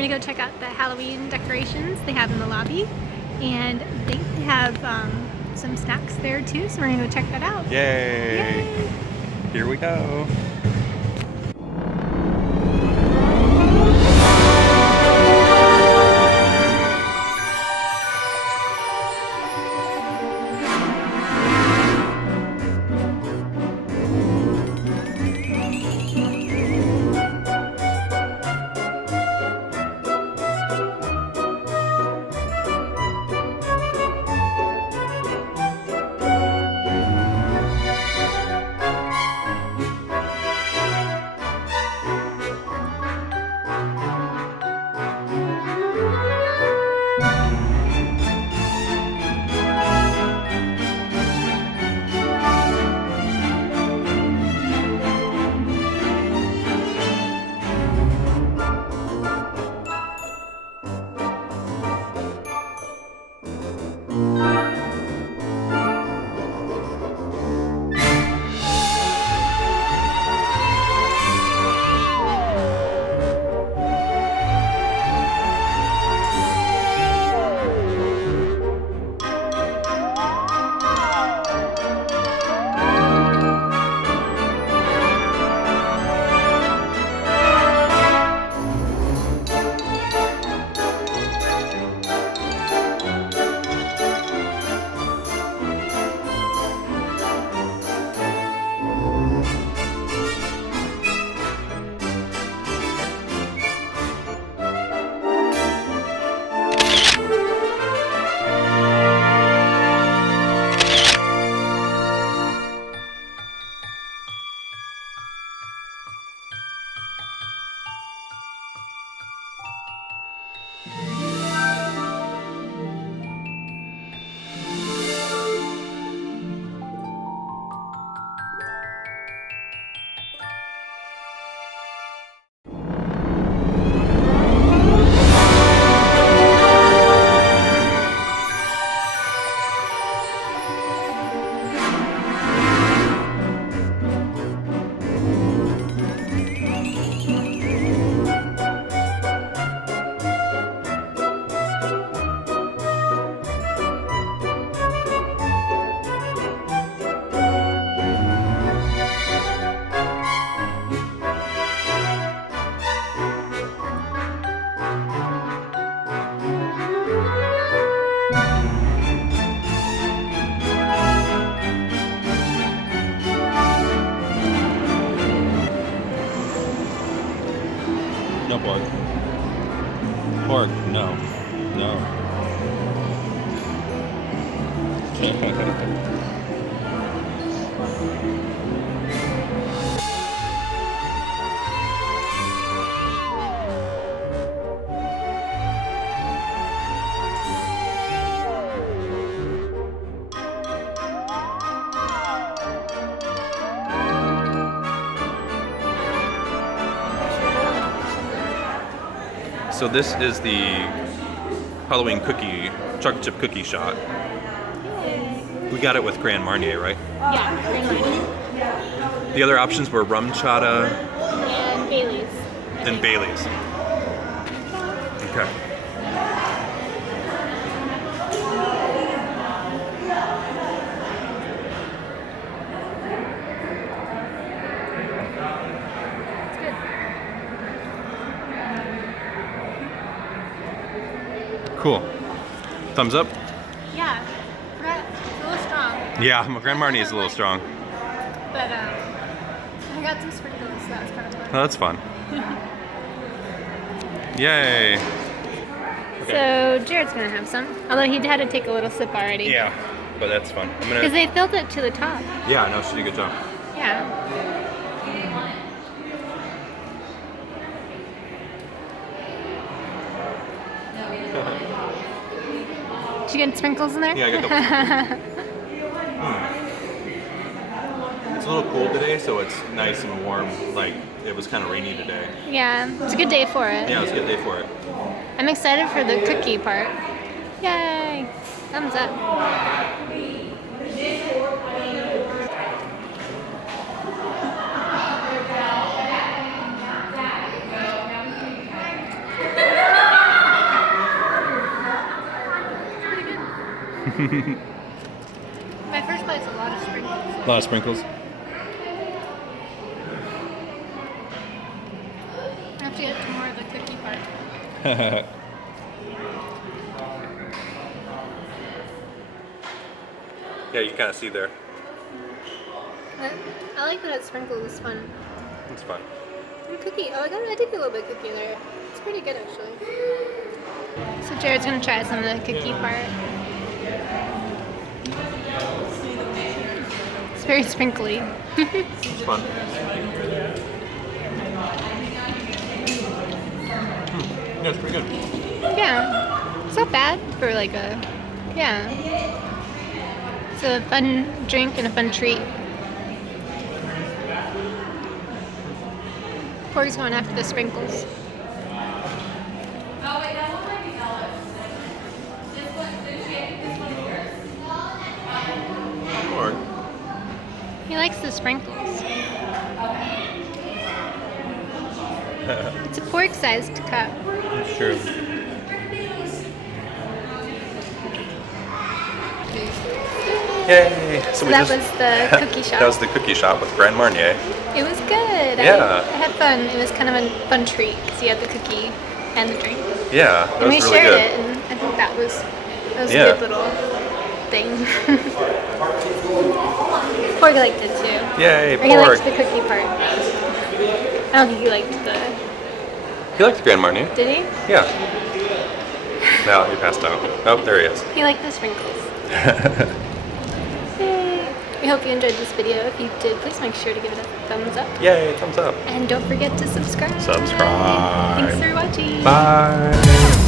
We're gonna go check out the Halloween decorations they have in the lobby, and they have some snacks there too, so we're gonna go check that out. Yay! Yay. Here we go. No pork. Pork, no. No. So this is the Halloween cookie, chocolate chip cookie shot. We got it with Grand Marnier, right? Yeah, Grand Marnier. The other options were Rumchata And Bailey's. and Bailey's. Okay. Cool. Thumbs up? Yeah, it's a little strong, Yeah, Grand Marnier is a little strong. but I got some sprinkles, so that was kind of fun. Oh, that's fun. Yay. So Jared's gonna have some, although he had to take a little sip already. Yeah, but that's fun. I'm Because gonna. they filled it to the top. Yeah, no, she did a good job. Yeah. Did you get sprinkles in there? Yeah, I got a couple It's a little cold today, so it's nice and warm. Like, it was kind of rainy today. Yeah, it's a good day for it. Yeah, it was a good day for it. I'm excited for the cookie part. Yay! Thumbs up. My first bite's a lot of sprinkles. A lot of sprinkles. I have to get to more of the cookie part. Yeah, you kind of see there. I like that it's sprinkled. It's fun. It's fun. And cookie. Oh, I did get a little bit of cookie there. It's pretty good actually. So Jared's gonna try some of the cookie part. It's very sprinkly. It's fun. Yeah, it's pretty good. Yeah, it's not bad for like a, yeah. It's a fun drink and a fun treat. Porg's going after the sprinkles. Porg. He likes the sprinkles. It's a pork-sized cup. That's true. Yay! So That was the cookie shop. That was the cookie shop with Grand Marnier. It was good. Yeah. I had fun. It was kind of a fun treat because you had the cookie and the drink. Yeah, that And we was really shared good. it, and I think that was Yeah. a good little thing. Porg liked it too. Yay, Or he liked Porg! the cookie part. I don't think he liked the. He liked Grand Marnier. Did he? Yeah. Now he passed out. Oh, there he is. He liked the sprinkles. Yay. We hope you enjoyed this video. If you did, please make sure to give it a thumbs up. Yay, thumbs up. And don't forget to subscribe. Subscribe. Thanks for watching. Bye.